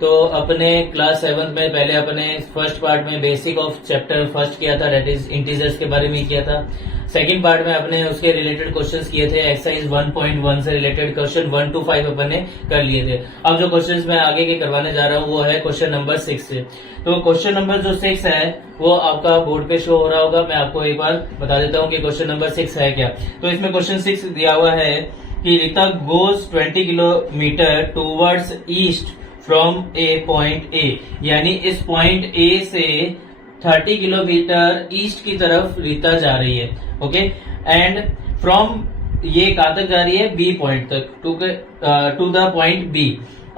तो अपने class 7th में पहले अपने फर्स्ट पार्ट में बेसिक ऑफ चैप्टर फर्स्ट किया था, डेट इज इंटीजर्स के बारे में किया था। सेकंड पार्ट में अपने उसके रिलेटेड क्वेश्चंस किए थे, एक्सरसाइज 1.1 से रिलेटेड क्वेश्चन 1 to 5 अपने कर लिए थे। अब जो क्वेश्चंस मैं आगे के करवाने जा रहा हूँ वो है क्वेश्चन नंबर 6 से। तो क्वेश्चन नंबर जो 6 है वो आपका बोर्ड पे शो हो रहा होगा। मैं आपको एक बार बता देता हूँ कि क्वेश्चन नंबर 6 है क्या। तो इसमें क्वेश्चन 6 दिया हुआ है कि Rita goes 20 kilometre towards east from A point A, यानी इस पॉइंट ए से 30 किलोमीटर ईस्ट की तरफ रीता जा रही है। ओके, एंड फ्रॉम ये कहां तक जा रही है, बी पॉइंट तक, टू द पॉइंट बी।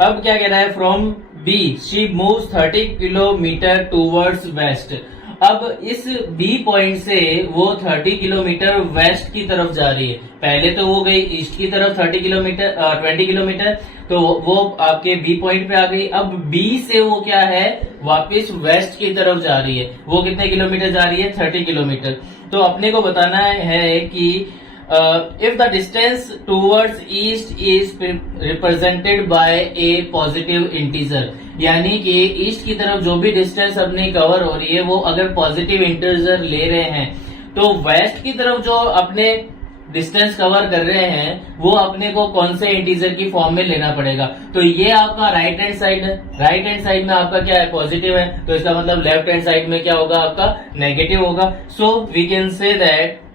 अब क्या कह रहा है, from B she moves 30 kilometre towards west. अब इस बी पॉइंट से वो 30 किलोमीटर वेस्ट की तरफ जा रही है। पहले तो वो गई ईस्ट की तरफ 20 किलोमीटर, तो वो आपके बी पॉइंट पे आ गई। अब बी से वो क्या है, वापस वेस्ट की तरफ जा रही है। वो कितने किलोमीटर जा रही है, 30 किलोमीटर। तो अपने को बताना है कि if the distance towards east is represented by a positive integer, यानी कि ईस्ट की तरफ जो भी डिस्टेंस अपनी कवर हो रही है वो अगर पॉजिटिव इंटीजर ले रहे हैं, तो वेस्ट की तरफ जो अपने डिस्टेंस कवर कर रहे हैं वो अपने को कौन से इंटीजर की फॉर्म में लेना पड़ेगा। तो ये आपका राइट हैंड साइड है, राइट हैंड साइड में आपका क्या है, पॉजिटिव है, तो इसका मतलब लेफ्ट हैंड साइड में क्या होगा, आपका नेगेटिव होगा। So we can say that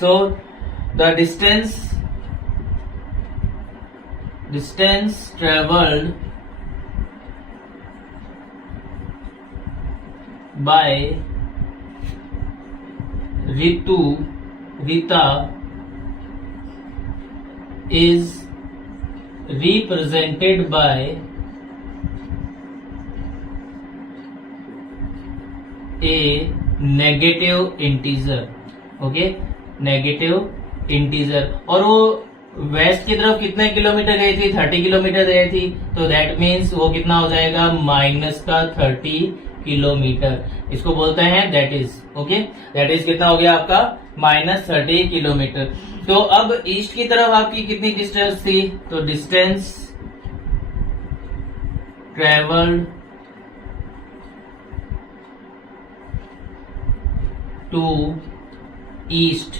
so the distance traveled by Rita is represented by a negative integer। Okay, negative integer. और वो वेस्ट की तरफ कितने किलोमीटर गई थी, 30 किलोमीटर गई थी, तो दैट मीन्स वो कितना हो जाएगा, माइनस का 30 किलोमीटर। इसको बोलते हैं that is. Okay, that is कितना हो गया आपका, माइनस 30 किलोमीटर। तो अब ईस्ट की तरफ आपकी कितनी डिस्टेंस थी, तो डिस्टेंस ट्रेवल्ड टू ईस्ट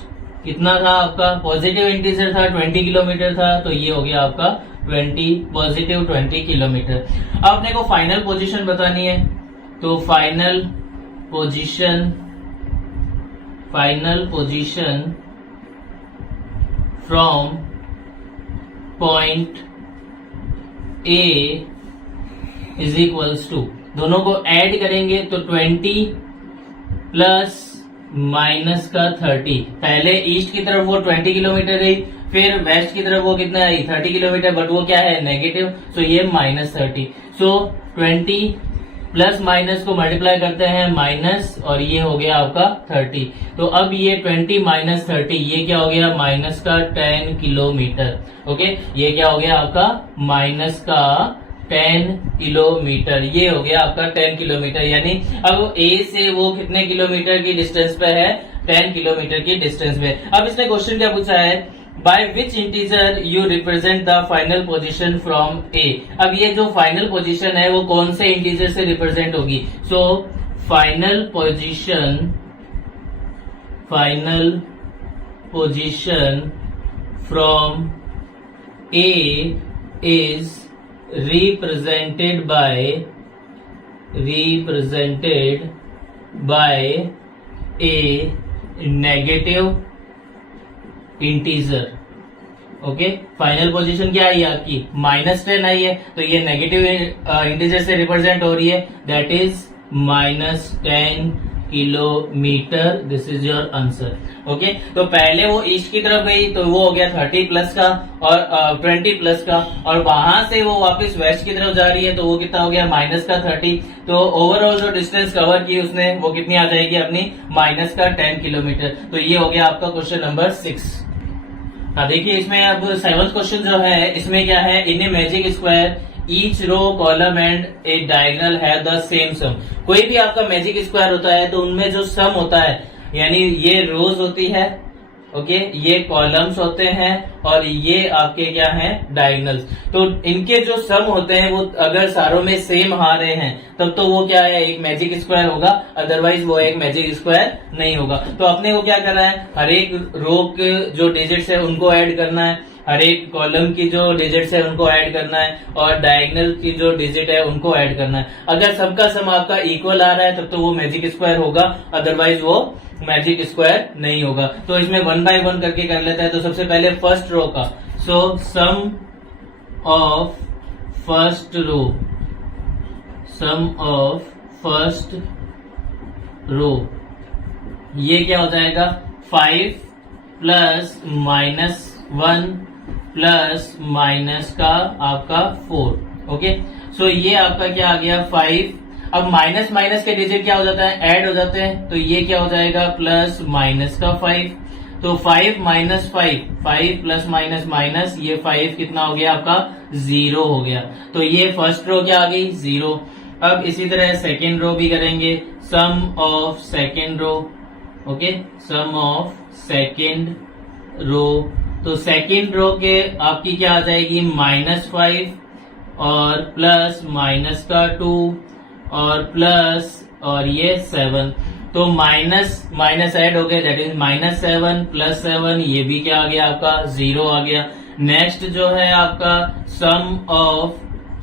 कितना था आपका, पॉजिटिव इंटीजर था, 20 किलोमीटर था, तो ये हो गया आपका पॉजिटिव 20 किलोमीटर। अब अपने को फाइनल पोजीशन बतानी है, तो final position from point A is equals to, दोनों को ऐड करेंगे तो 20 प्लस माइनस का 30। पहले ईस्ट की तरफ वो 20 किलोमीटर गई, फिर वेस्ट की तरफ वो कितना आई, 30 किलोमीटर, बट वो क्या है, नेगेटिव, सो ये माइनस 30। सो 20 प्लस माइनस को मल्टीप्लाई करते हैं माइनस, और ये हो गया आपका 30। तो अब ये 20 माइनस 30, ये क्या हो गया, माइनस का 10 किलोमीटर। ओके, ये क्या हो गया आपका, माइनस का 10 किलोमीटर। ये हो गया आपका 10 किलोमीटर, यानी अब ए से वो कितने किलोमीटर की डिस्टेंस पे है, 10 किलोमीटर की डिस्टेंस पे। अब इसने क्वेश्चन क्या पूछा है, by which integer you represent the final position from A. अब ये जो फाइनल पोजीशन है वो कौन से इंटीजर से रिप्रेजेंट होगी, so final position from A is represented by a negative integer। Okay, final position क्या आई आपकी, -10 आई है, तो ये नेगेटिव इंटीजर से रिप्रेजेंट हो रही है, that is -10 kilometre. This is your answer. Okay, तो पहले वो ईस्ट की तरफ गई तो वो हो गया 30 प्लस का और 20 प्लस का, और वहां से वो वापस वेस्ट की तरफ जा रही है तो वो कितना हो गया, माइनस का 30। तो ओवरऑल जो डिस्टेंस कवर की उसने वो कितनी आ जाएगी अपनी, माइनस का 10 किलोमीटर। तो ये हो गया आपका क्वेश्चन नंबर 6। देखिए इसमें अब 7th क्वेश्चन जो है, इसमें क्या है, in a magic square each row column and a diagonal है द सेम सम। कोई भी आपका मैजिक स्क्वायर होता है तो उनमें जो सम होता है, यानी ये रोज होती है ओके, ये कॉलम्स होते हैं और ये आपके क्या हैं, डायगोनल्स। तो इनके जो सम होते हैं वो अगर सारों में सेम आ रहे हैं तब तो वो क्या है, एक मैजिक स्क्वायर होगा, अदरवाइज वो एक मैजिक स्क्वायर नहीं होगा। तो अपने को क्या करना है, हर एक रो के जो डिजिट्स है उनको ऐड करना है, हर एक कॉलम की जो डिजिट्स है उनको ऐड करना है, और डायगोनल की जो डिजिट है उनको ऐड करना है। अगर सबका सम आपका इक्वल आ रहा है तब तो वो मैजिक स्क्वायर होगा, अदरवाइज वो मैजिक स्क्वायर नहीं होगा। तो इसमें 1 बाय 1 करके कर लेता है। तो सबसे पहले फर्स्ट रो का, so sum of first row, sum of first row, ये क्या हो जाएगा, 5 प्लस माइनस 1 प्लस माइनस का आपका 4। ओके, सो ये आपका क्या आ गया 5। अब माइनस माइनस के डिजिट क्या हो जाता है, ऐड हो जाते हैं, तो ये क्या हो जाएगा प्लस माइनस का 5। तो 5 माइनस 5, 5 प्लस माइनस माइनस, ये 5 कितना हो गया आपका 0 हो गया। तो ये फर्स्ट रो क्या आ गई 0। अब इसी तरह सेकेंड रो भी करेंगे, sum of second row, okay, sum of second row. तो सेकेंड रो के आपकी क्या आ जाएगी -5 और प्लस माइनस का 2 और प्लस और ये 7। तो माइनस माइनस ऐड हो गए, दैट इज -7 प्लस 7, ये भी क्या आ गया आपका 0 आ गया। नेक्स्ट जो है आपका सम ऑफ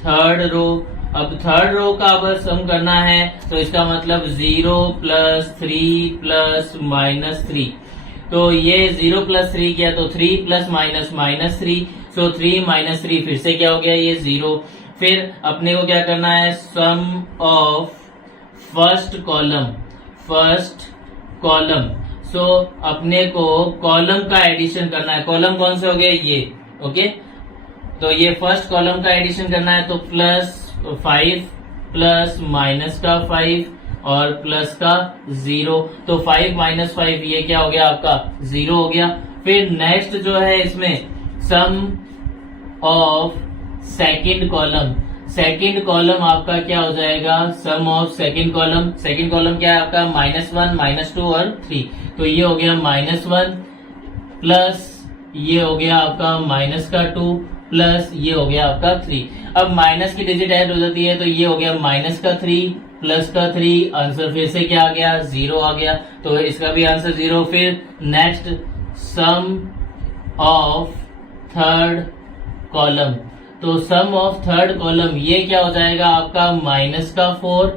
थर्ड रो। अब थर्ड रो का अगर सम करना है तो इसका मतलब 0 प्लस 3 प्लस -3। तो ये 0 प्लस 3 किया तो 3 प्लस माइनस -3, सो 3 माइनस 3 फिर से क्या हो गया ये 0। फिर अपने को क्या करना है, sum of first column, first column. So अपने को कॉलम का एडिशन करना है। कॉलम कौन से हो गए ये, ओके, तो ये फर्स्ट कॉलम का एडिशन करना है। तो +5 प्लस माइनस का 5 और प्लस का 0। तो 5 माइनस 5 ये क्या हो गया आपका 0 हो गया। फिर नेक्स्ट जो है इसमें sum of second column, second column आपका क्या हो जाएगा, sum of second column. Second column क्या है आपका -1 -2 और 3। तो ये हो गया -1 प्लस ये हो गया आपका माइनस का 2 प्लस ये हो गया आपका 3। अब माइनस की डिजिट ऐड हो जाती है, तो ये हो गया माइनस का 3 प्लस का 3, आंसर फिर से क्या आ गया 0 आ गया। तो इसका भी आंसर 0। फिर next sum of third column. तो सम ऑफ थर्ड कॉलम ये क्या हो जाएगा आपका माइनस का 4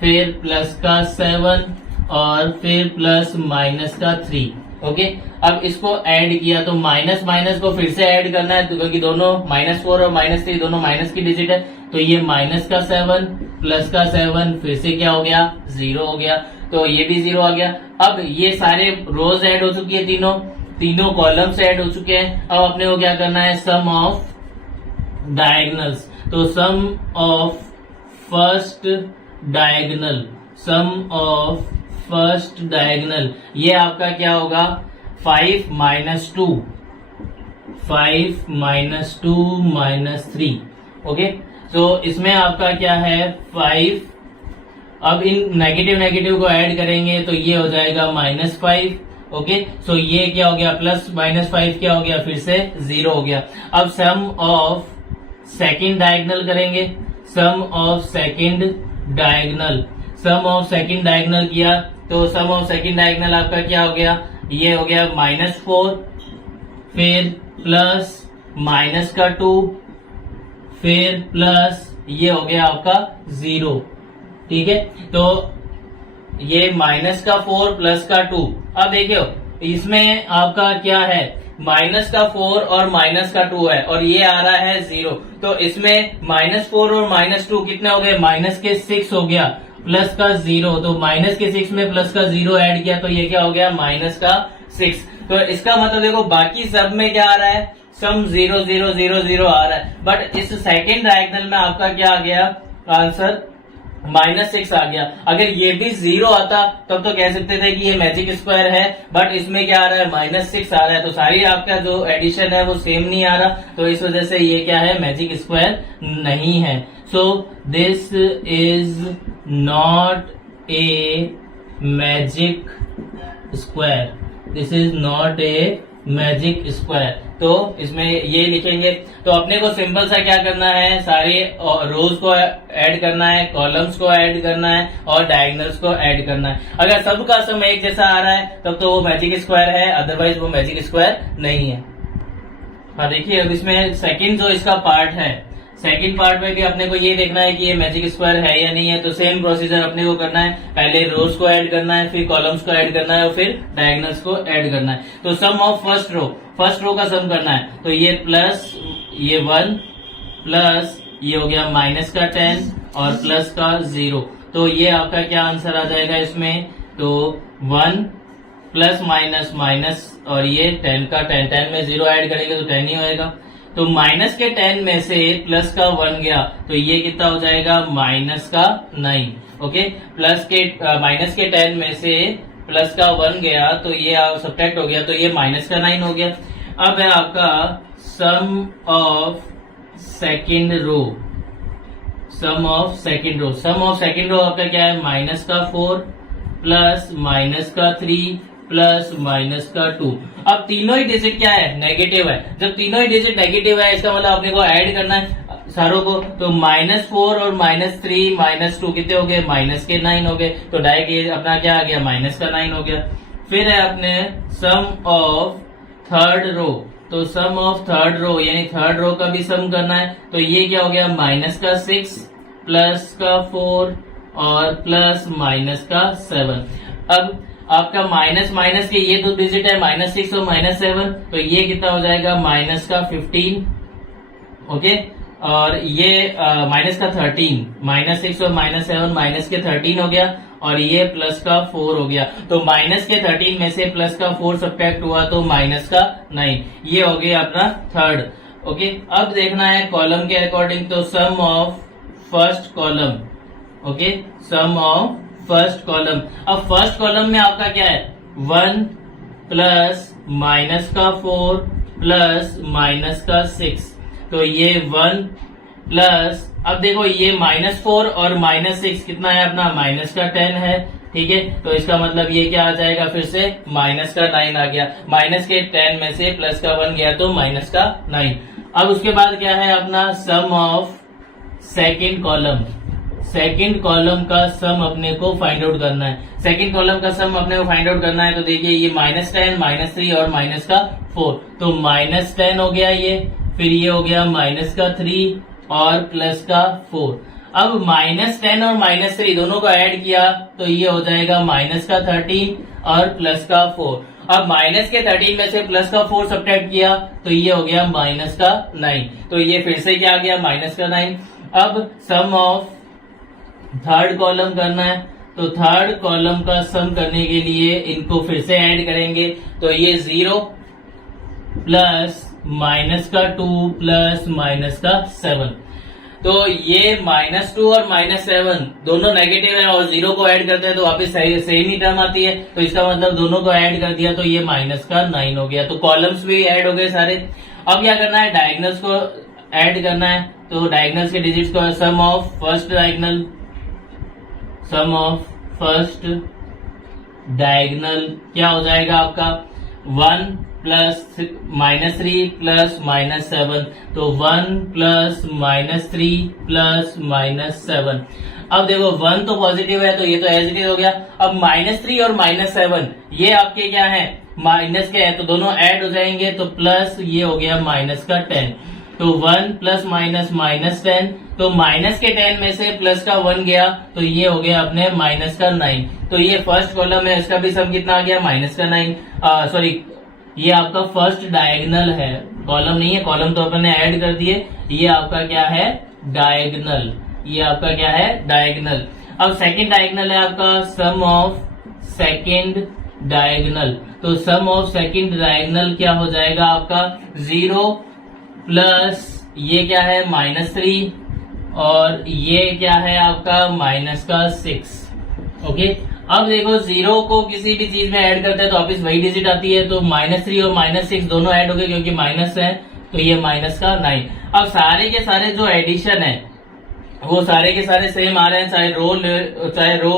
फिर प्लस का 7 और फिर प्लस माइनस का 3। ओके, अब इसको ऐड किया तो माइनस माइनस को फिर से ऐड करना है, क्योंकि दोनों -4 और -3 दोनों माइनस की डिजिट है। तो ये माइनस का 7 प्लस का 7 फिर से क्या हो गया 0 हो गया। तो ये भी 0 आ गया। अब ये सारे रोज ऐड हो चुकी है, तीनों कॉलम्स ऐड हो चुके हैं। अब अपने को क्या करना है, सम ऑफ डायगोनल्स। तो sum of first diagonal, sum of first diagonal ये आपका क्या होगा 5 - 2, 5 - 2 -3। ओके, तो इसमें आपका क्या है 5। अब इन नेगेटिव नेगेटिव को ऐड करेंगे तो ये हो जाएगा -5। ओके, सो ये क्या हो गया प्लस -5 क्या हो गया फिर से 0 हो गया। अब सम ऑफ सेकेंड डायगोनल करेंगे, sum of second diagonal, sum of second diagonal किया तो सम ऑफ सेकेंड डायगोनल आपका क्या हो गया, ये हो गया -4 फिर प्लस माइनस का 2 फिर प्लस ये हो गया आपका 0। ठीक है, तो ये माइनस का 4 प्लस का 2। अब देखियो इसमें आपका क्या है -4 और -2 है और ये आ रहा है 0। तो इसमें -4 और -2 कितने हो गए, माइनस के 6 हो गया प्लस का 0। तो माइनस के 6 में प्लस का 0 ऐड किया तो ये क्या हो गया -6। तो इसका मतलब देखो बाकी सब में क्या आ रहा है, सम 0 0 0 0 आ रहा है, बट इस सेकेंड डायगोनल में आपका क्या आ गया आंसर -6 आ गया। अगर ये भी 0 आता तब तो कह सकते थे कि ये मैजिक स्क्वायर है, बट इसमें क्या आ रहा है -6 आ रहा है। तो सारी आपका जो एडिशन है वो सेम नहीं आ रहा, तो इस वजह से ये क्या है मैजिक स्क्वायर नहीं है। So this is not a magic square, this is not a magic square. तो इसमें ये लिखेंगे। तो अपने को सिंपल सा क्या करना है, सारे रोज को ऐड करना है, कॉलम्स को ऐड करना है और डायगोनल्स को ऐड करना है। अगर सबका सम एक जैसा आ रहा है तब तो वो मैजिक स्क्वायर है, अदरवाइज वो मैजिक स्क्वायर नहीं है। हाँ देखिए, अब इसमें सेकंड जो इसका पार्ट है, सेकंड पार्ट में भी अपने को ये देखना है कि ये मैजिक स्क्वायर है या नहीं है। तो सेम प्रोसीजर अपने को करना है, पहले रोज को ऐड करना है, फिर कॉलम्स को ऐड करना है और फिर डायगोनल्स को ऐड करना है। तो सम ऑफ फर्स्ट रो का सम करना है। तो ये प्लस ये 1 प्लस ये हो गया माइनस का 10 और प्लस का 0। तो ये आपका क्या आंसर आ जाएगा इसमें, तो 1 प्लस माइनस माइनस और ये 10 का 10 में 0 ऐड करेंगे तो 10 ही होएगा। तो माइनस के 10 में से प्लस का 1 गया तो ये कितना हो जाएगा, माइनस का 9। ओके, प्लस के माइनस के 10 में से प्लस का 1 गया तो ये सब्ट्रैक्ट हो गया तो ये माइनस का 9 हो गया। अब है आपका sum of second row. Sum of second row आपका क्या है, माइनस का 4 प्लस माइनस का 3 प्लस माइनस का 2। अब तीनों ही डिजिट क्या है, नेगेटिव है। जब तीनों ही डिजिट नेगेटिव है इसका मतलब अपने को ऐड करना है सारों को। तो -4 और -3 -2 कितने हो गए, माइनस के 9 हो गए। तो डायरेक्ट ये अपना क्या आ गया, माइनस का 9 हो गया। फिर है अपने सम ऑफ थर्ड रो। तो सम ऑफ थर्ड रो यानी थर्ड रो का भी सम करना है। तो ये क्या हो गया, माइनस का 6 प्लस का 4 और प्लस माइनस का 7। अब आपका माइनस माइनस के ये दो डिजिट है, -6 और -7। तो ये कितना हो जाएगा, माइनस का 15। ओके, और ये माइनस का 13, -6 और -7 माइनस के 13 हो गया और ये प्लस का 4 हो गया। तो माइनस के 13 में से प्लस का 4 सब्ट्रैक्ट हुआ तो माइनस का 9। ये हो गया अपना थर्ड। ओके, अब देखना है कॉलम के अकॉर्डिंग। तो sum of first column. Okay, sum of first column. अब फर्स्ट कॉलम में आपका क्या है, 1 प्लस माइनस का 4 प्लस माइनस का 6। तो ये 1 प्लस, अब देखो ये -4 और -6 कितना है अपना, माइनस का 10 है। ठीक है, तो इसका मतलब ये क्या आ जाएगा, फिर से माइनस का 9 आ गया। माइनस के 10 में से प्लस का 1 गया तो माइनस का 9। अब उसके बाद क्या है अपना sum of second column. Second column का सम अपने को फाइंड आउट करना है। सेकेंड कॉलम का सम अपने को फाइंड आउट करना है। तो देखिए ये -10 -3 और माइनस का 4। तो -10 हो गया ये, फिर ये हो गया माइनस का 3 और प्लस का 4। अब -10 और -3 दोनों को ऐड किया तो ये हो जाएगा माइनस का 13 और प्लस का 4। अब माइनस के 13 में से प्लस का 4 सब्ट्रैक्ट किया तो ये हो गया माइनस का 9। तो ये फिर से क्या आ गया, माइनस का 9। अब सम ऑफ थर्ड कॉलम करना है। तो थर्ड कॉलम का सम करने के लिए इनको फिर से ऐड करेंगे। तो ये 0 प्लस माइनस का 2 प्लस माइनस का 7। तो ये -2 और -7 दोनों नेगेटिव है और 0 को ऐड करते हैं तो वापस सेम ही टर्म आती है। तो इसका मतलब दोनों को ऐड कर दिया तो ये माइनस का 9 हो गया। तो कॉलम्स भी ऐड हो गए सारे। अब क्या करना है, डायगोनल्स को ऐड करना है। तो डायगोनल्स के डिजिट्स को sum of first diagonal, sum of first diagonal क्या हो जाएगा आपका, 1 प्लस -3 प्लस -7। तो 1 प्लस -3 प्लस -7। अब देखो 1 तो पॉजिटिव है तो ये तो एज इट इज हो गया। अब -3 और -7 ये आपके क्या है, माइनस के हैं तो दोनों ऐड हो जाएंगे तो प्लस ये हो गया माइनस का 10। तो 1 प्लस माइनस -10। तो माइनस के 10 में से प्लस का 1 गया तो ये हो गया अपने माइनस का 9। तो ये फर्स्ट कॉलम है, इसका भी सम कितना आ गया, माइनस का 9। सॉरी, ये आपका फर्स्ट डायगोनल है, कॉलम नहीं है। कॉलम तो अपन ने ऐड कर दिए। ये आपका क्या है, डायगोनल। ये आपका क्या है, डायगोनल। अब सेकंड डायगोनल है आपका सम ऑफ सेकंड डायगोनल। तो सम ऑफ सेकंड डायगोनल क्या हो जाएगा आपका, 0 प्लस ये क्या है, -3 और ये क्या है आपका माइनस का 6। ओके, अब देखो 0 को किसी भी चीज में ऐड करते हैं तो वापिस वही डिजिट आती है। तो -3 और -6 दोनों ऐड हो गए क्योंकि माइनस है तो ये माइनस का 9। अब सारे के सारे जो एडिशन है वो सारे के सारे सेम आ रहे हैं, चाहे रो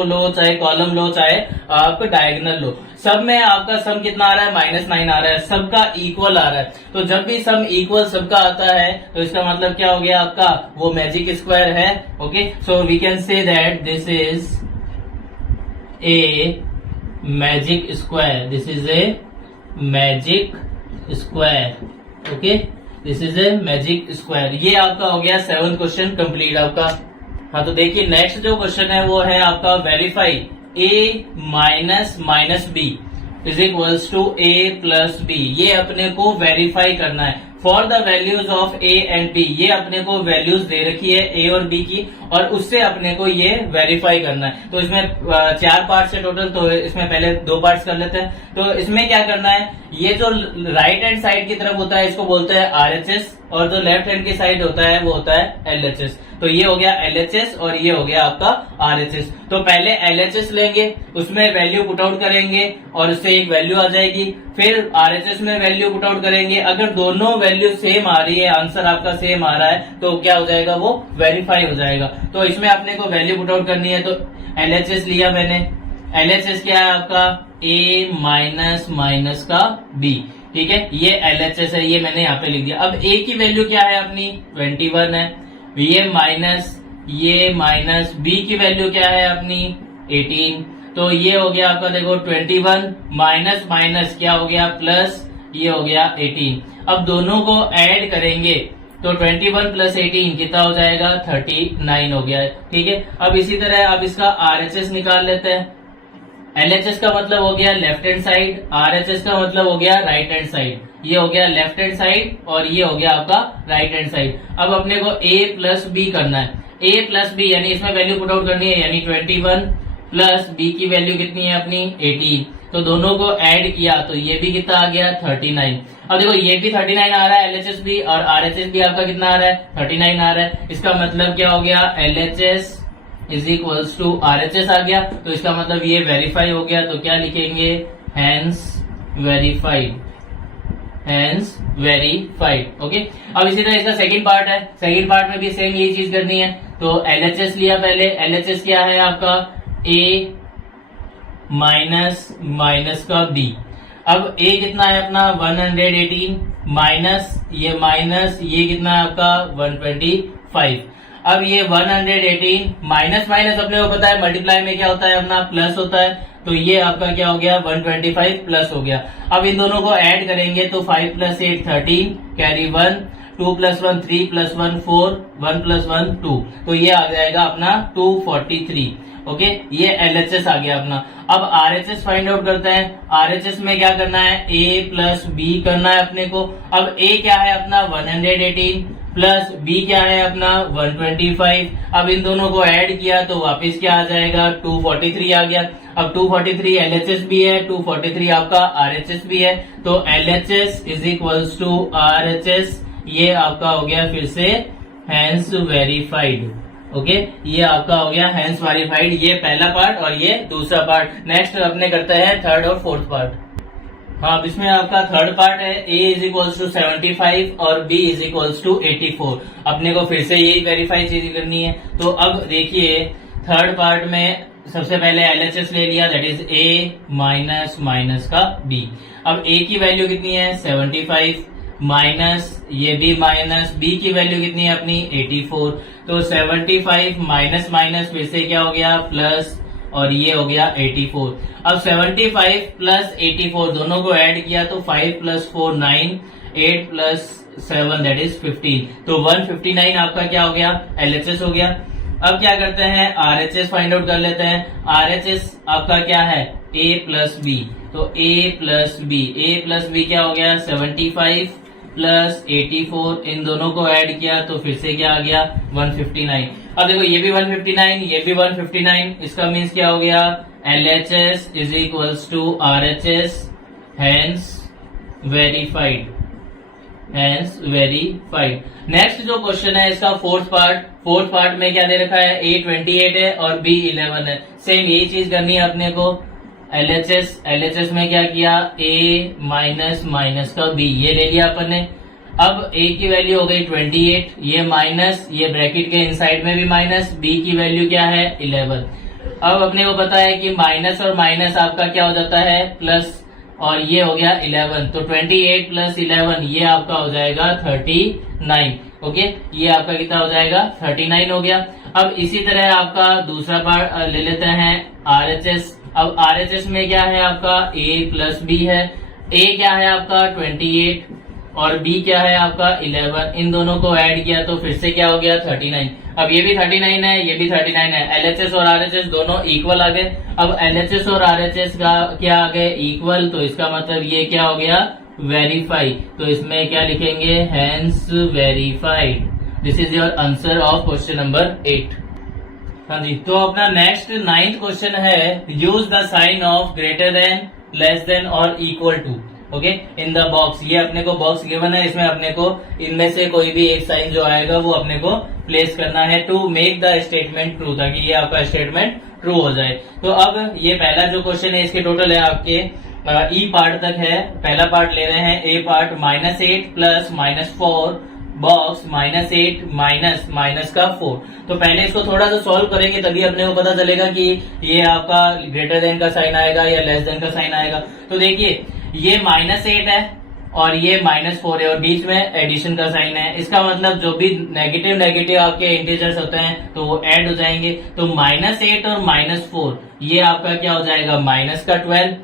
लो, चाहे कॉलम लो, चाहे आप डायगोनल लो, सब में आपका सम कितना आ रहा है, -9 आ रहा है, सबका इक्वल आ रहा है। तो जब भी सम इक्वल सबका आता है तो इसका मतलब क्या हो गया आपका, वो मैजिक स्क्वायर है। Okay, so we can say that this is a magic square, this is a magic square. Okay, this is a magic square. ये आपका हो गया 7th क्वेश्चन कंप्लीट आपका। हाँ, तो देखिए नेक्स्ट जो क्वेश्चन है वो है आपका verify a minus B is equals to a plus B. ये अपने को वेरीफाई करना है for the values of a and b। ये अपने को वैल्यूज दे रखी है a और b की, और उससे अपने को ये वेरीफाई करना है। तो इसमें 4 पार्ट्स है टोटल, तो इसमें पहले 2 पार्ट्स कर लेते हैं। तो इसमें क्या करना है, ये जो राइट हैंड साइड की तरफ होता है इसको बोलते हैं RHS, और जो लेफ्ट हैंड की साइड होता है वो होता है LHS। तो ये हो गया LHS और ये हो गया आपका RHS। तो पहले LHS लेंगे, उसमें वैल्यू पुट आउट करेंगे और उससे एक वैल्यू आ जाएगी, फिर RHS में वैल्यू पुट आउट करेंगे। अगर दोनों वैल्यू सेम आ रही है, आंसर आपका सेम आ रहा है, तो क्या हो जाएगा, वो वेरीफाई हो जाएगा। तो इसमें अपने को वैल्यू पुट आउट करनी है, तो LHS लिया मैंने। LHS क्या है आपका, a माइनस का b, ठीक है, ये LHS है, ये मैंने यहाँ पे लिख दिया। अब a की वैल्यू क्या है अपनी, 21 है। ये माइनस b की वैल्यू क्या है अपनी, 18। तो ये हो गया आपका, देखो 21 माइनस क्या हो गया, प्लस ये हो गया 18। अब दोनों को ऐड करेंगे तो 21 प्लस 18 कितना हो जाएगा, 39 हो गया है, ठीक है। अब इसी तरह अब इसका RHS निकाल लेते हैं। LHS का मतलब हो गया लेफ्ट हैंड साइड, RHS का मतलब हो गया राइट हैंड साइड। ये हो गया लेफ्ट हैंड साइड और ये हो गया आपका राइट हैंड साइड। अब अपने को a प्लस बी करना है, a प्लस बी यानी इसमें वैल्यू पुट आउट करनी है, यानी 21 प्लस b की वैल्यू कितनी है अपनी, 18। तो दोनों को ऐड किया तो ये भी कितना आ गया, 39। अब देखो ये भी 39 आ रहा है LHS भी, और RHS भी आपका कितना आ रहा है, 39 आ रहा है। इसका मतलब क्या हो गया, LHS is equals to RHS आ गया। तो इसका मतलब ये वेरीफाई हो गया। तो क्या लिखेंगे, hence verified, hence verified. Okay, अब इसी तरह इसका सेकंड पार्ट है, सेकंड पार्ट में भी सेम यही चीज करनी है। तो LHS लिया पहले, LHS क्या है आपका, a माइनस का b। अब a कितना है अपना, 118 माइनस ये कितना है आपका, 125। अब ये 118 माइनस अपने को पता है मल्टीप्लाई में क्या होता है अपना, प्लस होता है। तो ये आपका क्या हो गया, 125 प्लस हो गया। अब इन दोनों को ऐड करेंगे तो 5 plus 8 13, carry 1, 2 plus 1 3 plus 1 4, 1 plus 1 2। तो ये आ जाएगा अपना 243। ओके, ये LHS आ गया अपना। अब RHS फाइंड आउट करते हैं। RHS में क्या करना है, a प्लस b करना है अपने को। अब a क्या है अपना, 118 प्लस b क्या है अपना, 125। अब इन दोनों को ऐड किया तो वापस क्या आ जाएगा, 243 आ गया। अब 243 LHS भी है, 243 आपका RHS भी है। तो LHS is equals to RHS, ये आपका हो गया फिर से हैंस वेरीफाइड। ओके, ये आपका हो गया हैंस वेरीफाइड। ये पहला पार्ट और ये दूसरा पार्ट। नेक्स्ट अपने करते हैं थर्ड और फोर्थ पार्ट। हाँ, अब इसमें आपका थर्ड पार्ट है, a इज इक्वल्स टू 75 और b इज इक्वल्स टू 84। अपने को फिर से यही वेरीफाई चीज करनी है। तो अब देखिए थर्ड पार्ट में सबसे पहले LHS ले लिया, दैट इज a माइनस का b। अब a की वैल्यू कितनी है, 75 माइनस ये भी माइनस, b की वैल्यू कितनी है अपनी, 84। तो 75 माइनस फिर से क्या हो गया, प्लस, और ये हो गया 84। अब 75 प्लस 84 दोनों को ऐड किया तो 5 प्लस 4 9, 8 प्लस 7 दैट इज 15। तो 159 आपका क्या हो गया, LHS हो गया। अब क्या करते हैं, RHS फाइंड आउट कर लेते हैं। RHS आपका क्या है, a प्लस बी। तो a प्लस बी क्या हो गया, 75 प्लस 84। इन दोनों को ऐड किया तो फिर से क्या आ गया, 159। अब देखो ये भी 159, ये भी 159। इसका मीन्स क्या हो गया, LHS is equals to RHS, hence verified, hence verified. Next जो क्वेश्चन है इसका फोर्थ पार्ट में क्या दे रखा है, A 28 है और B 11 है। सेम यही चीज करनी है अपने को। LHS में क्या किया, a माइनस का b, ये ले लिया अपन ने। अब a की वैल्यू हो गई 28, ये माइनस, ये ब्रैकेट के इनसाइड में भी माइनस, b की वैल्यू क्या है 11। अब अपने को पता है कि माइनस और माइनस आपका क्या हो जाता है प्लस, और ये हो गया 11, तो 28 प्लस 11 ये आपका हो जाएगा 39। ओके, ये आपका कितना हो जाएगा 39 हो गया। अब इसी तरह आपका दूसरा पार्ट ले लेते हैं RHS। अब RHS में क्या है आपका a प्लस b है, a क्या है आपका 28 और b क्या है आपका 11, इन दोनों को ऐड किया तो फिर से क्या हो गया 39। अब ये भी 39 है, ये भी 39 है, LHS और RHS दोनों इक्वल आ गए। अब LHS और RHS का क्या आ गए इक्वल, तो इसका मतलब ये क्या हो गया वेरीफाई, तो इसमें क्या लिखेंगे hence verified. This is your answer of question number 8। हाँ जी, तो अपना नेक्स्ट 9th क्वेश्चन है use the sign of greater than, less than और equal to. Okay, in the box, ये अपने को बॉक्स गिवन है, इसमें अपने को इनमें से कोई भी एक साइन जो आएगा वो अपने को प्लेस करना है to make the statement true, ताकि ये आपका स्टेटमेंट ट्रू हो जाए। तो अब ये पहला जो क्वेश्चन है इसके टोटल है आपके ई पार्ट तक है। पहला पार्ट ले रहे हैं ए पार्ट, -8 प्लस -4 बॉक्स -8 माइनस का 4। तो पहले इसको थोड़ा सा सॉल्व करेंगे तभी अपने को पता चलेगा कि ये आपका ग्रेटर देन का साइन आएगा या लेस देन का साइन आएगा। तो देखिए ये -8 है और ये -4 है और बीच में एडिशन का साइन है, इसका मतलब जो भी नेगेटिव नेगेटिव आपके इंटीजर्स होते हैं तो वो ऐड हो जाएंगे। तो -8 और -4 ये आपका क्या हो जाएगा माइनस का 12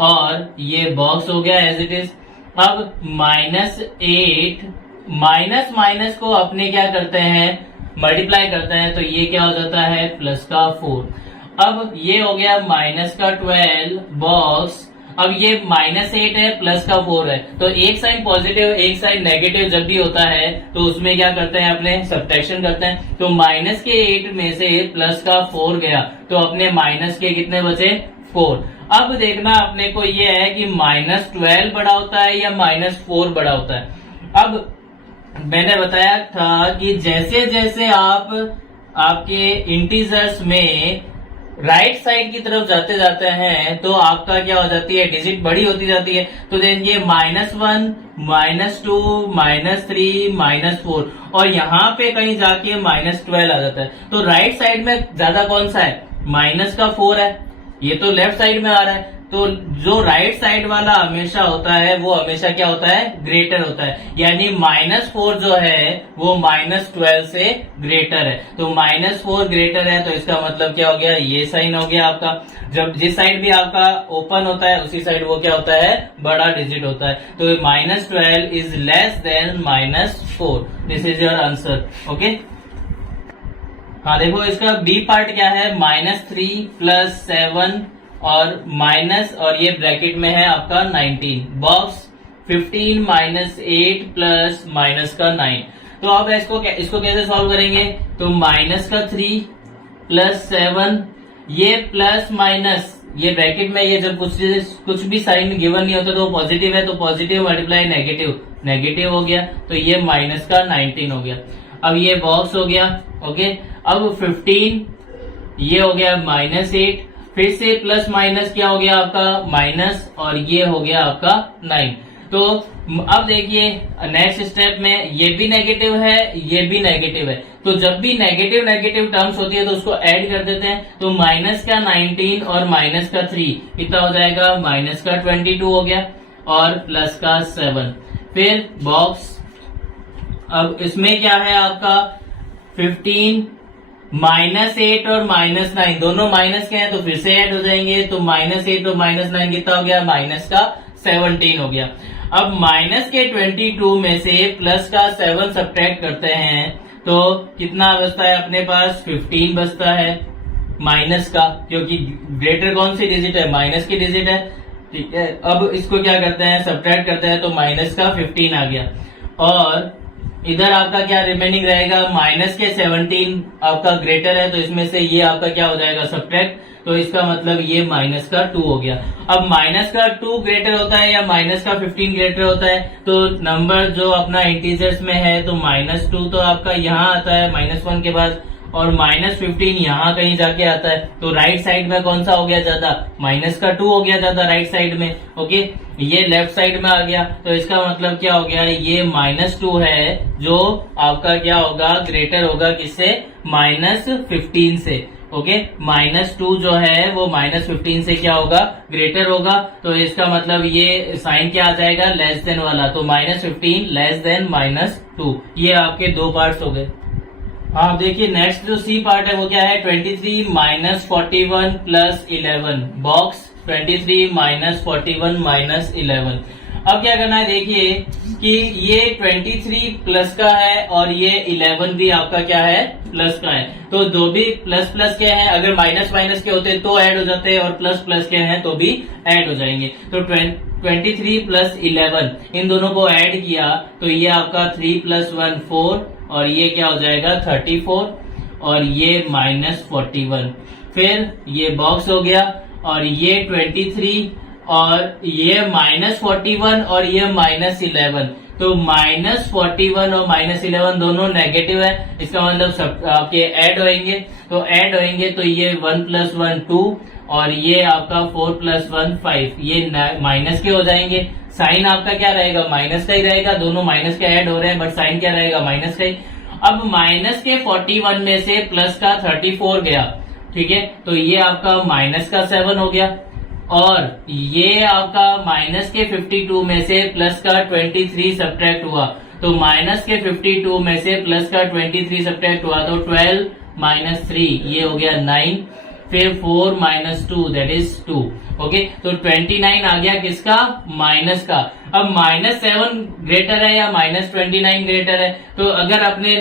और ये बॉक्स हो गया एज इट इज। अब -8 माइनस माइनस को अपने क्या करते हैं मल्टीप्लाई करते हैं, तो ये क्या हो जाता है प्लस का 4। अब ये हो गया माइनस का 12 बॉक्स, अब ये -8 है प्लस का 4 है, तो एक साइन पॉजिटिव एक साइन नेगेटिव जब भी होता है तो उसमें क्या करते हैं अपने सब्ट्रैक्शन करते हैं। तो माइनस के 8 में से प्लस का 4 गया तो अपने माइनस के कितने बचे 4। अब देखना अपने को ये है कि -12 बड़ा होता है या -4 बड़ा होता है। अब मैंने बताया था कि जैसे जैसे आप आपके इंटीजर्स में राइट साइड की तरफ जाते जाते हैं तो आपका क्या हो जाती है डिजिट बड़ी होती जाती है। तो देखिए -1 -2 -3 -4 और यहाँ पे कहीं जाके -12 आ जाता है। तो राइट साइड में ज्यादा कौन सा है माइनस का 4 है, ये तो लेफ्ट साइड में आ रहा है। तो जो राइट साइड वाला हमेशा होता है वो हमेशा क्या होता है ग्रेटर होता है, यानी -4 जो है वो -12 से ग्रेटर है। तो -4 ग्रेटर है तो इसका मतलब क्या हो गया ये साइन हो गया आपका। जब जिस साइड भी आपका ओपन होता है उसी साइड वो क्या होता है बड़ा डिजिट होता है। तो -12 is less than -4। This is your answer. Okay, हाँ देखो इसका बी पार्ट क्या है -3 प्लस 7 और माइनस और ये ब्रैकेट में है आपका 19 बॉक्स 15 -8 प्लस माइनस का 9। तो अब इसको कैसे सॉल्व करेंगे, तो माइनस का 3 प्लस 7 ये प्लस माइनस ये ब्रैकेट में ये जब कुछ भी साइन गिवन नहीं होता तो पॉजिटिव है तो पॉजिटिव मल्टीप्लाई नेगेटिव हो गया तो ये माइनस का 19 हो गया। अब ये बॉक्स हो गया। ओके, अब 15 ये हो गया -8 फिर से प्लस माइनस क्या हो गया आपका माइनस और ये हो गया आपका 9। तो अब देखिए नेक्स्ट स्टेप में ये भी नेगेटिव है ये भी नेगेटिव है, तो जब भी नेगेटिव नेगेटिव टर्म्स होती है तो उसको ऐड कर देते हैं। तो माइनस का 19 और माइनस का 3 कितना हो जाएगा माइनस का 22 हो गया और प्लस का 7। फिर बॉक्स, अब इसमें क्या है आपका 15 -8 और -9 दोनों माइनस के हैं तो फिर से ऐड हो जाएंगे। तो -8 और -9 कितना हो गया माइनस का 17 हो गया। अब माइनस के 22 में से प्लस का 7 सब्ट्रैक्ट करते हैं तो कितना बचता है अपने पास 15 बचता है माइनस का, क्योंकि ग्रेटर कौन सी डिजिट है माइनस की डिजिट है। ठीक है, अब इसको क्या करते हैं सब्ट्रैक्ट करते हैं तो माइनस का 15 आ गया और इधर आपका क्या रिमेनिंग रहेगा माइनस के 17 आपका ग्रेटर है तो इसमें से ये आपका क्या हो जाएगा सब्ट्रैक्ट, तो इसका मतलब ये माइनस का 2 हो गया। अब माइनस का 2 ग्रेटर होता है या माइनस का 15 ग्रेटर होता है, तो नंबर जो अपना इंटीजर्स में है तो -2 तो आपका यहाँ आता है -1 के बाद और -15 यहाँ कहीं जाके आता है, तो राइट साइड में कौन सा हो गया ज्यादा, -2 हो गया ज्यादा राइट साइड में। ओके, ये लेफ्ट साइड में आ गया, तो इसका मतलब क्या हो गया, ये -2 है जो आपका क्या होगा, ग्रेटर होगा किससे, -15 से। ओके, -2 जो है वो -15 से क्या होगा, ग्रेटर होगा, तो इसका मतलब ये साइन क्या आ जाएगा, लेस देन वाला, तो -15 लेस देन -2। ये आपके दो पार्ट्स हो गए। हाँ देखिए, नेक्स्ट जो सी पार्ट है वो क्या है, 23 - 41 + 11 बॉक्स 23 - 41 - 11। अब क्या करना है, देखिए कि ये 23 प्लस का है और ये 11 भी आपका क्या है, प्लस का है। तो दो भी प्लस प्लस के हैं, अगर माइनस माइनस के होते तो ऐड हो जाते, और प्लस प्लस के हैं तो भी ऐड हो जाएंगे। तो 23 + 11 इन दोनों को ऐड किया तो ये आपका 3 + 1 4, और ये क्या हो जाएगा 34, और ये -41। फिर ये बॉक्स हो गया, और ये 23 और ये -41 और ये -11। तो -41 और -11 दोनों नेगेटिव है, इसका मतलब सब आपके ऐड होंगे, तो ऐड होंगे तो ये 1 + 1 2, और ये आपका 4 + 1 5, ये माइनस के हो जाएंगे। साइन आपका क्या रहेगा, माइनस का ही रहेगा, दोनों माइनस के ऐड हो रहे हैं, बट साइन क्या रहेगा, माइनस का ही। अब माइनस के 41 में से प्लस का 34 गया, ठीक है, तो ये आपका माइनस का 7 हो गया, और ये आपका माइनस के 52 में से प्लस का 23 सब्ट्रैक्ट हुआ, तो माइनस के 52 में से प्लस का 23 सब्ट्रैक्ट हुआ, तो 12 - 3 ये हो गया 9, फिर 4 - 2 दैट इज 2। ओके, तो 29 आ गया किसका, माइनस का। अब -7 ग्रेटर है या -29 ग्रेटर है, तो अगर अपने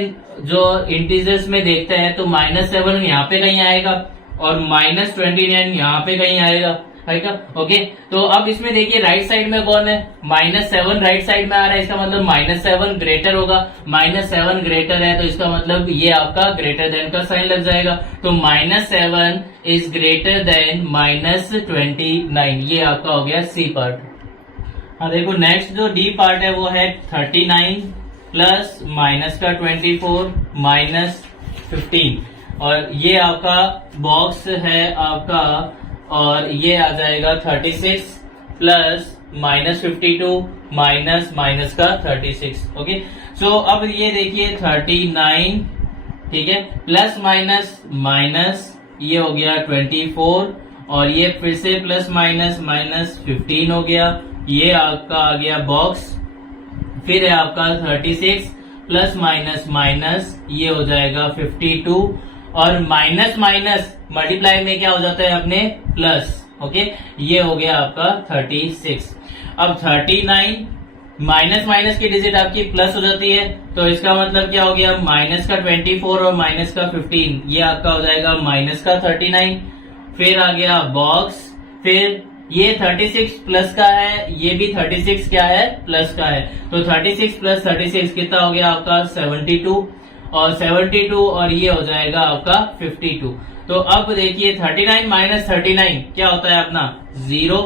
जो इंटीजर्स में देखते हैं तो -7 यहाँ पे कहीं आएगा और -29 यहाँ पे कहीं आएगा, है ओके। तो अब इसमें देखिए राइट साइड में कौन है, -7 राइट साइड में आ रहा है, इसका मतलब -7 ग्रेटर होगा, -7 ग्रेटर है तो इसका मतलब ये आपका ग्रेटर देन का साइन लग जाएगा, तो -7 इज ग्रेटर देन -29, ये आपका हो गया सी पार्ट। हाँ देखो, नेक्स्ट जो डी पार्ट है वो है 39 प्लस -24 -15, और ये आपका बॉक्स है आपका, और ये आ जाएगा 36 प्लस -52 माइनस का 36। ओके, सो अब ये देखिए 39, ठीक है, प्लस माइनस ये हो गया 24, और ये फिर से प्लस माइनस -15 हो गया, ये आपका आ गया बॉक्स। फिर है आपका 36 प्लस माइनस ये हो जाएगा 52, और माइनस मल्टीप्लाई में क्या हो जाता है अपने, प्लस। ओके, ये हो गया आपका 36। अब 39 माइनस की डिजिट आपकी प्लस हो जाती है, तो इसका मतलब क्या हो गया, माइनस का 24 और माइनस का 15, ये आपका हो जाएगा माइनस का 39। फिर आ गया बॉक्स, फिर ये 36 प्लस का है, ये भी 36 क्या है, प्लस का है, तो 36 प्लस 36 कितना हो गया आपका 72, और 72 और ये हो जाएगा आपका 52। तो अब देखिए 39 माइनस 39 क्या होता है अपना 0,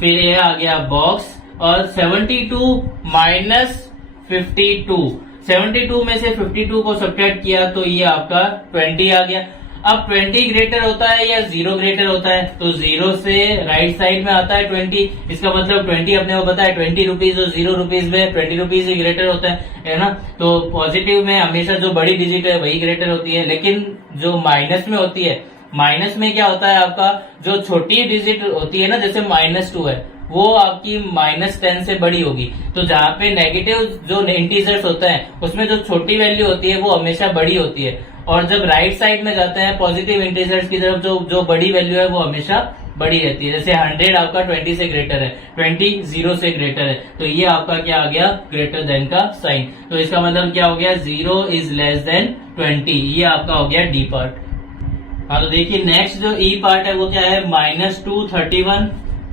फिर ये आ गया बॉक्स, और 72 माइनस 52, 72 में से 52 को सब्ट्रैक्ट किया तो ये आपका 20 आ गया। अब 20 ग्रेटर होता है या 0 ग्रेटर होता है, तो 0 से राइट साइड में आता है 20, इसका मतलब 20 अपने को पता है 20 रुपीज और 0 रुपीज में 20 रुपीज ही ग्रेटर होता है ना। तो पॉजिटिव में हमेशा जो बड़ी डिजिट है वही ग्रेटर होती है, लेकिन जो माइनस में होती है, माइनस में क्या होता है आपका, जो छोटी डिजिट होती है ना, जैसे -2 है, वो आपकी -10 से बड़ी होगी। तो जहाँ पे नेगेटिव जो इंटीजर्स होता है उसमें जो छोटी वैल्यू होती है वो हमेशा बड़ी होती है, और जब राइट साइड में जाते हैं पॉजिटिव इंटीजर्स की तरफ जो बड़ी वैल्यू है वो हमेशा बड़ी रहती है। जैसे 100 आपका 20 से ग्रेटर है, 20 0 से ग्रेटर है, तो ये आपका क्या आ गया, ग्रेटर देन का साइन। तो इसका मतलब क्या हो गया, 0 इज लेस देन 20, ये आपका हो गया डी पार्ट। हाँ तो देखिए नेक्स्ट जो ई पार्ट है वो क्या है, -231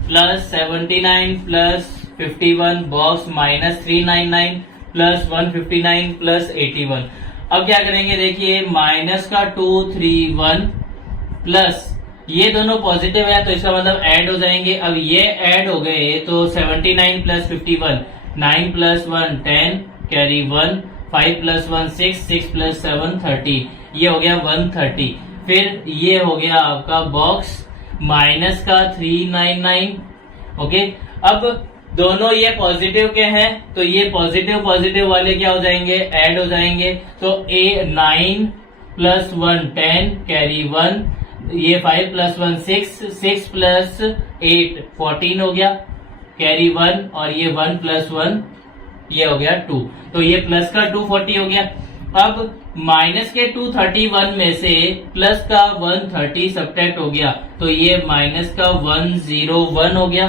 plus 79 plus 51 box -399 plus 159 plus 81। अब क्या करेंगे, देखिए माइनस का 231 प्लस ये दोनों पॉजिटिव है तो इसका मतलब ऐड हो जाएंगे। अब ये ऐड हो गए तो 79 प्लस 51, 9 + 1 10 कैरी 1, 5 + 1 6, 6 + 7 30, ये हो गया 130। फिर ये हो गया आपका बॉक्स माइनस का 399। ओके, अब दोनों ये पॉजिटिव के हैं तो ये पॉजिटिव पॉजिटिव वाले क्या हो जाएंगे, ऐड हो जाएंगे। तो ए 9 प्लस 1 10 कैरी 1, ये 5 प्लस 1 6, 6 प्लस 8 14 हो गया कैरी 1, और ये 1 प्लस 1 ये हो गया 2। तो ये प्लस का 240 हो गया। अब माइनस के 231 में से प्लस का 130 सब्ट्रैक्ट हो गया, तो ये माइनस का 101 हो गया।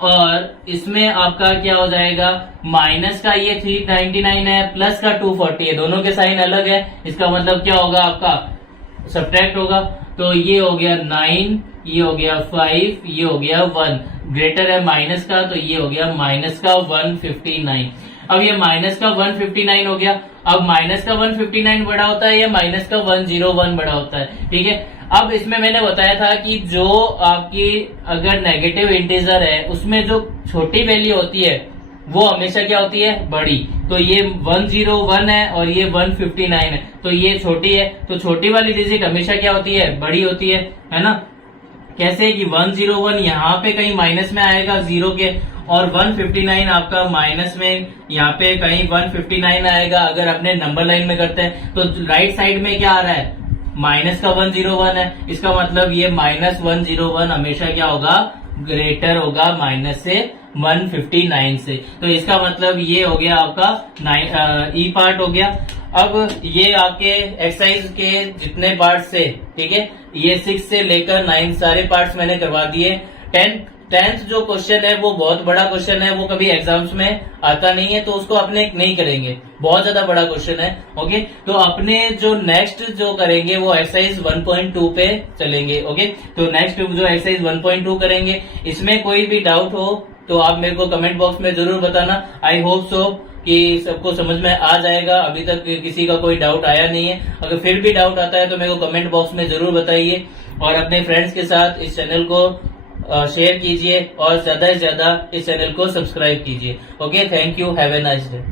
और इसमें आपका क्या हो जाएगा, माइनस का ये 399 है, प्लस का 240 है, दोनों के साइन अलग है, इसका मतलब क्या होगा आपका सब्ट्रैक्ट होगा। तो ये हो गया 9, ये हो गया 5, ये हो गया 1, ग्रेटर है माइनस का, तो ये हो गया माइनस का 159। अब ये माइनस का 159 हो गया। अब माइनस का 159 बड़ा होता है या माइनस का 101 बड़ा होता है, ठीक है। अब इसमें मैंने बताया था कि जो आपकी अगर नेगेटिव इंटीजर है उसमें जो छोटी वैल्यू होती है वो हमेशा क्या होती है, बड़ी। तो ये 101 है और ये 159 है, तो ये छोटी है, तो छोटी वाली डिजिट हमेशा क्या होती है, बड़ी होती है ना। कैसे कि 101 यहाँ पे कहीं माइनस में आएगा 0 के, और 159 आपका माइनस में यहाँ पे कहीं 159 आएगा। अगर अपने नंबर लाइन में करते हैं तो राइट साइड में क्या आ रहा है, माइनस का 101 है, इसका मतलब ये माइनस 101 हमेशा क्या होगा, ग्रेटर होगा माइनस से 159 से। तो इसका मतलब ये हो गया आपका ई पार्ट हो गया। अब ये आपके एक्सरसाइज के जितने पार्ट्स थे, ठीक है, ये 6 से लेकर 9 सारे पार्ट्स मैंने करवा दिए। 10th जो क्वेश्चन है वो बहुत बड़ा क्वेश्चन है, वो कभी एग्जाम्स में आता नहीं है, तो उसको अपने नहीं करेंगे, बहुत ज्यादा बड़ा क्वेश्चन है। ओके, तो अपने जो नेक्स्ट जो करेंगे वो एक्सरसाइज 1.2 पे चलेंगे। ओके, तो नेक्स्ट जो एक्सरसाइज 1.2 करेंगे, इसमें कोई भी डाउट हो तो आप मेरे को कमेंट बॉक्स में जरूर बताना। आई होप सो कि सबको समझ में आ जाएगा। अभी तक किसी का कोई डाउट आया नहीं है, अगर फिर भी डाउट आता है तो मेरे को कमेंट बॉक्स में जरूर बताइए, और अपने फ्रेंड्स के साथ इस चैनल को शेयर कीजिए और ज्यादा से ज्यादा इस चैनल को सब्सक्राइब कीजिए। Okay, thank you, have a nice day.